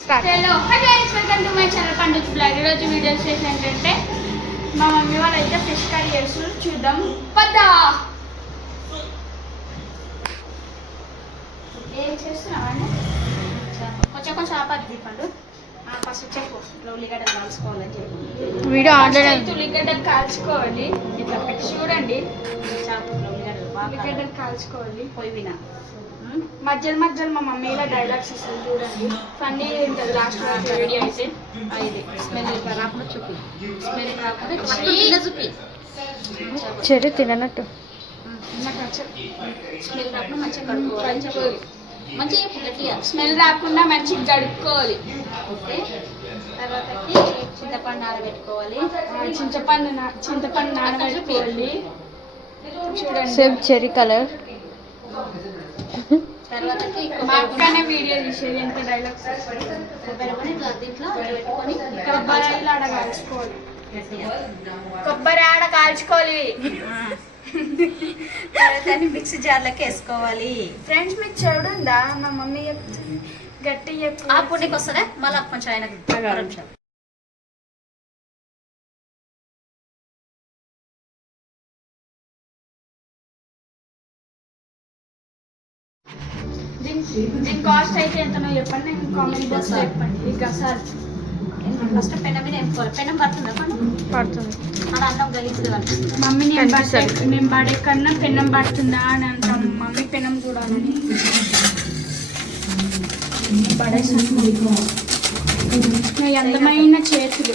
Hello guys, welcome to my channel పండుగ blog. ఈరోజు video చేసి ఏంటంటే మా మమ్మీ వాళ్ళు అయితే ఫిష్ కర్రీ చేస్తున్నారు. చూద్దాం పద్దా. ఏం చేస్తున్నామండి? కొంచెం ఆపాది పండు. ఫస్ట్ చెప్పు, ఇట్లా ఉల్లిగడ్డలు కాల్చుకోవాలని చెప్పి వీడియో ఆన్లైన్ ఉల్లిగడ్డలు కాల్చుకోవాలి. ఇట్లా పెట్టి చూడండి. ఉల్లిగడ్డలు కాల్చుకోవాలి పొయ్యి విన మధ్యలో మా మమ్మీ ఇలా డైలాగ్స్ ఇస్తుంది చూడండి. ఫన్నీ ఉంటుంది లాస్ట్ వరకు వీడియో అయితే. ఇది స్మెల్ రాకుండా చూపి, స్మెల్ రాకుండా చూపి చెడు తినట్టు స్మెల్ రాకుండా మంచిగా కడుక్కోవాలి. మంచిగా గట్టిగా స్మెల్ రాకుండా మంచిగా గడుక్కోవాలి. ఓకే, తర్వాతకి చింతపండు నానబెట్టుకోవాలి. చింతపండు నానబెట్టుకోవాలి. చూడండి సేమ్ చెరీ కలర్. తర్వాతకి మా అక్కనే వీడియో తీసేది ఎంత డైలాగ్స్. కొబ్బరి దీంట్లో పెట్టుకొని కొబ్బరి ఆడ కాల్చుకోవాలి. కొబ్బరి ఆడ కాల్చుకోవాలి. తర్వాత మిక్సీ జార్లోకి వేసుకోవాలి. ఫ్రెండ్స్, మీకు చూడుందా? మా మమ్మీ గట్టి ఆ పుండికి వస్తుందా? మళ్ళీ కొంచెం ఆయన దీని కాస్ట్ అయితే ఎంతనో చెప్పండి, నేను కామెంట్ బాక్స్లో చెప్పండి. ఈ గసాలు ఫస్ట్ పెనం మీద వేసుకోవాలి. పెనం పడుతుందా? పడుతుంది. అలా అన్నం గలీజ్గా మమ్మీ నేను పడే కన్నా పెనం పడుతుందా అని అంటాం. మమ్మీ పెనం చూడాలని పడేసాను. అందమైన చేతులు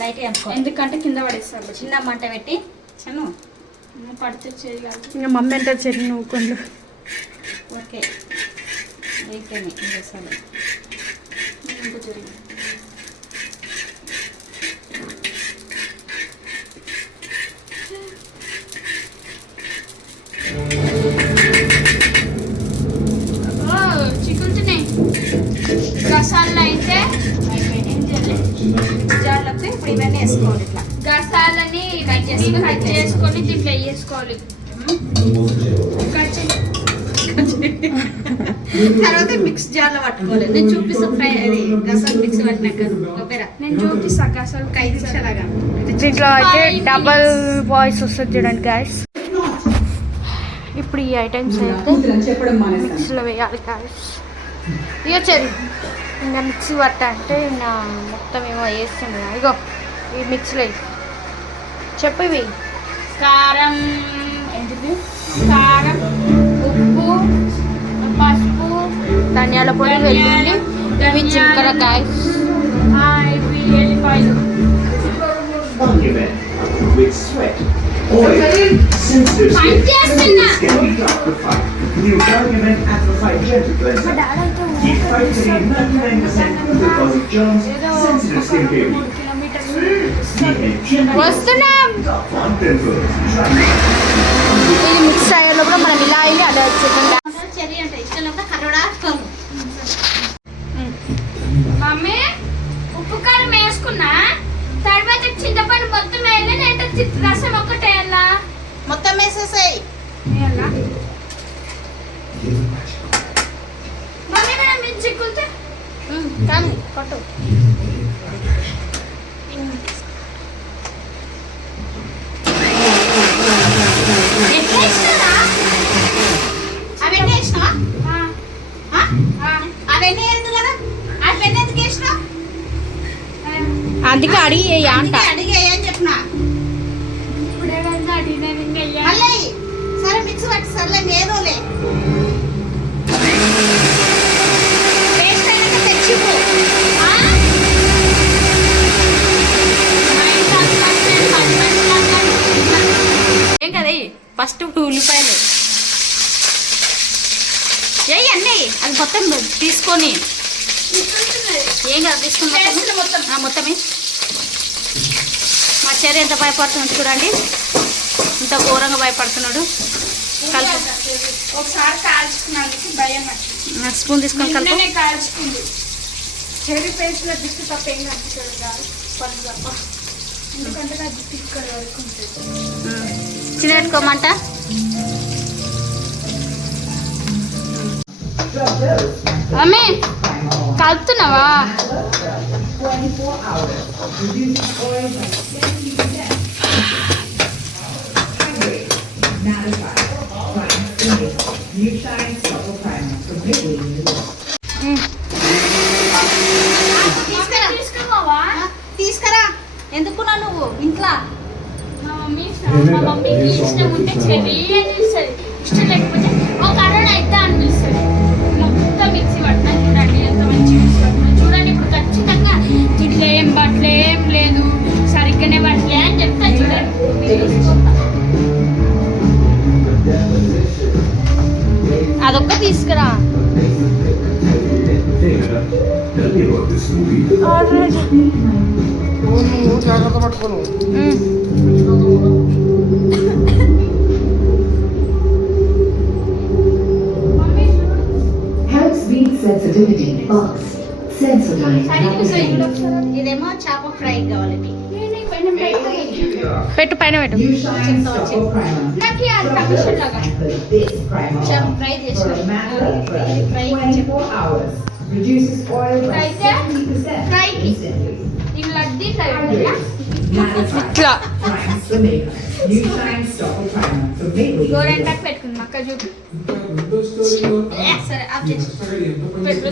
లైట్ వేసుకోవాలి, ఎందుకంటే కింద పడేస్తారు. చిన్న మంట పెట్టి చిన్న పడితే చేయగలరు. ఇంకా మమ్మీ అంటారు చెట్టు నువ్వు కొంచెం. ఓకే, అయిపోయింది. చేస్తాను ఇంకా జరిగింది. చిక్కుతున్నాయి గసాలు అయితే జార్లోకి ఇప్పుడు ఇవన్నీ వేసుకోవాలి. ఇట్లా గసాలని కట్ చేసుకొని దీంట్లో వేసుకోవాలి. తర్వాత మిక్స్ జార్లో పట్టుకోవాలి. నేను చూపిస్తాను ఫ్రై అది గసాలు మిక్స్ పట్టినాక కొబ్బరి నేను చూపిస్తాను. గసాలు 5 నిమిషాలుగా దీంట్లో అయితే డబల్ వాయిస్ వస్తుంది చూడండి గాయస్. ఇప్పుడు ఈ ఐటమ్స్ అయితే మిక్సీలో వేయాలి గాయస్. ఇవ్వచ్చేది ఇంకా మిక్సీ పట్ట అంటే ఇంకా మొత్తం ఏమో వేస్తుంది. ఇగో ఈ మిక్సీలో చెప్పు. ఇవి కారం, ఏంటిది కారం, ఉప్పు, పసుపు, ధనియాల పొడి, వెల్లుల్లి, ఇవి జీలకర్ర గాయస్, ఇవి ఎల్లిపాయలు. వస్తున్నాం. ఇది మిక్స్ అయ్యేలో కూడా మనం ఇలా అయ్యి అలా వచ్చేద్దాం. మమ్మీ ఉప్పు కారం వేసుకున్నా, తర్వాత చింతపండు మొత్తం వేయాలి లేదంటే రసం ఒక్కటే వేయాలా? మొత్తం వేసేసాయి. మమ్మీ మనం చిక్కుతే కానీ కొట్టు. అవన్నీ వేసినావా? అవన్నీ ఎందుకు కదా? అవన్నీ ఎందుకు వేసినావు? అందుకే అడిగి అని చెప్పిన. సరే మిక్స్ పట్టి సర్లే ఏదోలే తెచ్చిపో. ఏం కదా ఫస్ట్ ఉల్లిపాయలు ఏయ్ అన్నీ అది మొత్తం తీసుకొని ఏం కదా తీసుకుని మొత్తమే. మా చెర్రీ ఎంత భయపడుతున్నాడు చూడండి, ఇంత ఘోరంగా భయపడుతున్నాడు. కలుపు ఒకసారి కాల్చుకున్నందుకు భయం. స్పూన్ తీసుకొని కలుపు. కాల్చుకుంది చెర్రీ పేస్ట్లో దిక్కు తప్ప ఏం కనిపిస్తుంది కాదు పళ్ళు తప్ప, ఎందుకంటే నా దిక్కు ఇక్కడ వరకు ఉంటుంది. చిన్న పెట్టుకోమంట. మమ్మీ కలుపుతున్నావా? తీసుకురా. ఎందుకున్నా నువ్వు ఇంట్లో? మా మమ్మీకి ఇష్టం ఉంటే చెవి అని పిలుస్తుంది, ఇష్టం లేకపోతే ఒక అరడు అయితే అని పిలుస్తుంది. మొత్తం మిక్సీ పట్టినా చూడండి ఎంత మంచిగా మిక్సీ పట్టినా చూడండి. ఇప్పుడు ఖచ్చితంగా ఇట్లా ఏం బట్టలే ఏం లేదు, సరిగ్గానే బట్టలే అని చెప్తా చూడండి. అదొక్క తీసుకురా. జాగ్రత్త పట్టుకోను. Sensitivity box. Sensodyne. ఇదేమో చేప ఫ్రై కావాలి. పెట్టు, పైన పెట్టు. నాకు కమిషన్ లాగా చేప ఫ్రై చేసిన ఫ్రైకి ఇవి లడ్డీ ఫ్రై ఇట్లా గోరెంటాకు పెట్టుకుంది అక్క చూపి. సరే ఆఫ్ చేసి పెట్టు.